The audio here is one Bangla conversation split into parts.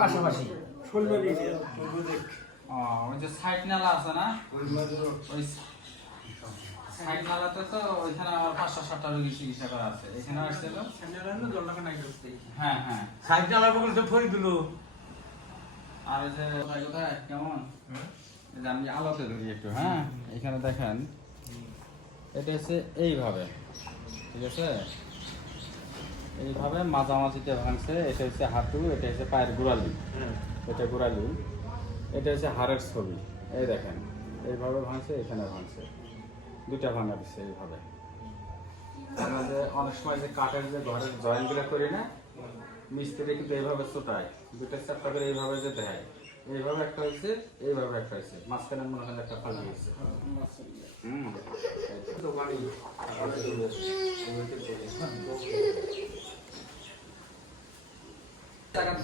পাশাপাশি ওই যে সাইড নালা আছে না, ওই সাইড নালাতে তো ওইখানে আমার 5-7টা রোগী চিকিৎসা করা আছে। এখানে আসছিল হ্যাঁ হ্যাঁ সাইড নালা বলে তো ফরি দিল। আর ওই যে কোথায় কেমন এই যে আমি আলোতে ধরি একটু। হ্যাঁ এখানে দেখেন এটা হচ্ছে এইভাবে, ঠিক আছে, এইভাবে মাঝামাঝিতে ভাঙছে। এটা হচ্ছে হাঁটু, এটা হচ্ছে পায়ের গোড়ালি, এটা গোড়ালি, এটা হচ্ছে হাড়ের ছবি। এই দেখেন এইভাবে ভাঙছে, এখানে ভাঙছে, দুইটা ভাঙা দিচ্ছে এইভাবে। আমাদের অনেক সময় যে কাঠের যে ঘরের জয়েন্টগুলো করি না, মিস্ত্রি কিন্তু এইভাবে ছোটায়, দুইটা চারটা করে এইভাবে যে দেয়। এইভাবে একটা হয়েছে, এইভাবে একটা হয়েছে, মাঝখানে মনে হয় একটা ফালি হয়েছে।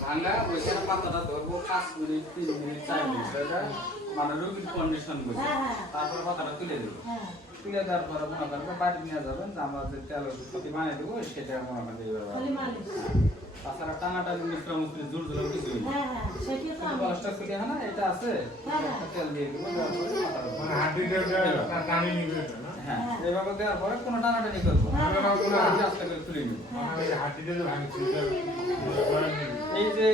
ভাঙা ওইখানে পাতাটা ধরবো 5 মিনিট 3 মিনিট 4 মিনিট, মানে রোগীর কন্ডিশন বুঝে তারপর পাতাটা তুলে দেবো। তুলে দেওয়ার পরে মনে করেন বাড়ি নিয়ে যাবেন, আমরা যে তেলের প্রতি বানিয়ে দেবো সেটা মনে করেন এইভাবে। তাছাড়া টানাটানি মিশ্রমিশ্রি জোর জোর কিছু কষ্ট করে হয় না, এটা আছে তেল দিয়ে দেবো, দেওয়ার পরে হ্যাঁ এইভাবে দেওয়ার পরে কোনো টানাটানি করবো, আস্তে করে তুলে নেবো। এই যে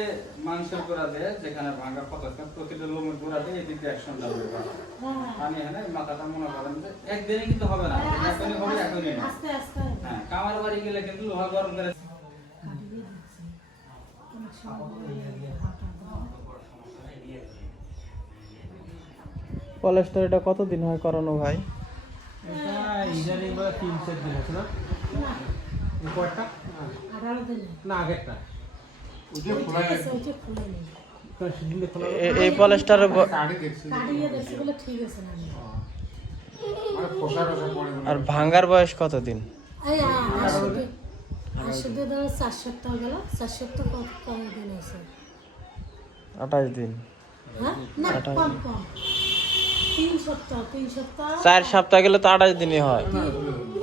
মাংসের গোড়া দিয়ে যেখানে ভাঙা কথা, প্রতিটা লোমের গোড়া দিয়ে এই দিকে অ্যাকশন যাবে। আমি এখানে মাথাটা মনে করেন যে একদিনে কিন্তু হবে না, এখনই হবে, এখনই না। হ্যাঁ কামার বাড়ি গেলে কিন্তু লোহা গরম করে পলেস্টার এটা কতদিন হয় করানো ভাই? এটা ইদানিং বলে 3-4 দিন আছে না? উপরটা 18 দিন না, আগেরটা ওই যে খোলা গেছে, ওই যে খোলা নেই তো সেদিনে খোলা। এই পলেস্টারের কাটিয়ে দেখছি বলে ঠিক আছে না, আর পোষা রসা পড়ে। আর ভাঙ্গার বয়স কতদিন? এই আসলে ধরো 4 সপ্তাহ গেল, 4 সপ্তাহ কত দিন আছে? 28 দিন। হ্যাঁ না, কম কম 3 সপ্তাহ, 3 সপ্তাহ 4 সপ্তাহ গেলে তো 28 দিনই হয়।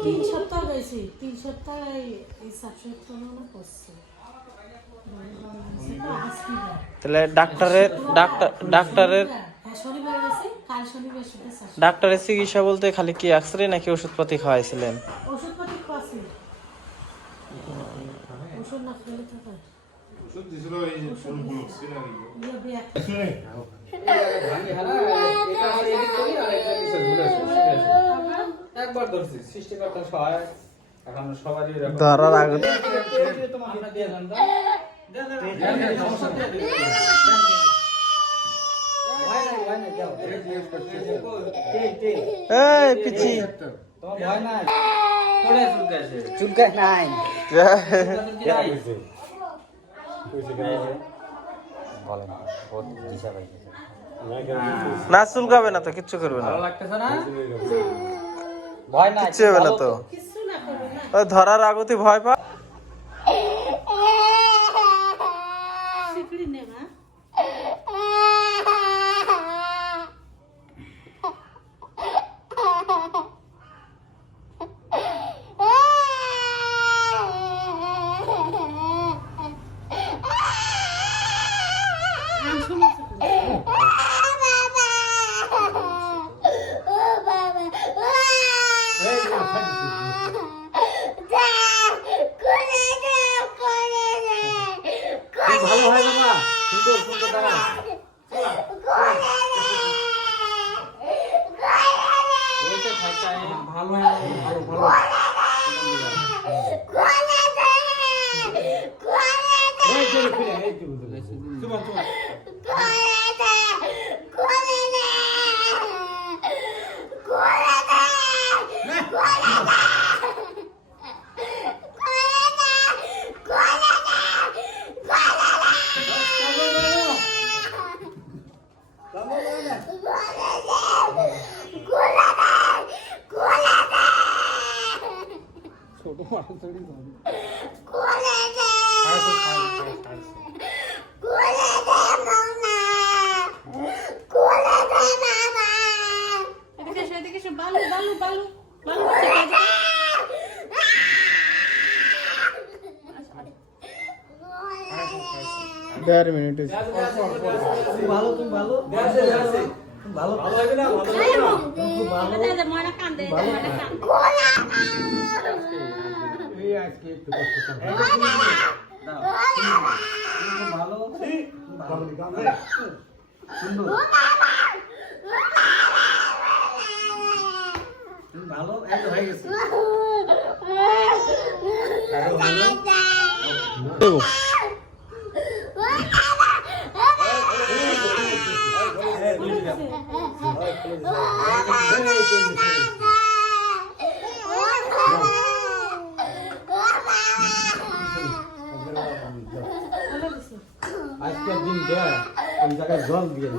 3 সপ্তাহ গেছে, 3 সপ্তাহ এই 4 সপ্তাহ মানে করছে। তাহলে ডাক্তারের শনিবার গেছে, কাল শনিবার সাথে ডাক্তারের চিকিৎসা বলতে খালি কি এক্সরে নাকি ওষুধপাতি খাওয়াইছিলেন? ওষুধপাতি খাওয়াছি, ওষুধ না খেলে তো হয়। ওষুধ দিছিল এই যে ফুলগুলো সিনারি একবার ধরছি সৃষ্টিকর্তা সহায়। এখন সবারই ধরার আগে এই পিচি ভয় নাই, পড়ে চুলকাইছে, চুলকায় নাই। না চুলকাবে না তো, কিচ্ছু করবে না, ভালো লাগতেছে না, ভয় নাই, কিচ্ছু হবে না তো। কিছু না করবে না, ওই ধরার আগতে ভয় পা। শিকড়ি নে না। ভালো হয় বাবা, সুন্দর সুন্দর দাঁড়া। ওইটা থাকাই ভালো ভালো ভালো এই যে খুলে এই যে সুমন সুমন ছোট মানুষ তৈরি এদিকে এসো, বালু বালু বালু বালু শেখা যায়। দেড় মিনিট হয়েছে। ভালো তুমি ভালো ভালো এই আজকে একটু কষ্ট ভালো ভালো এত হয়ে গেছে দেবো। আজকের দিন দেয় ওই জায়গায় জল দিয়ে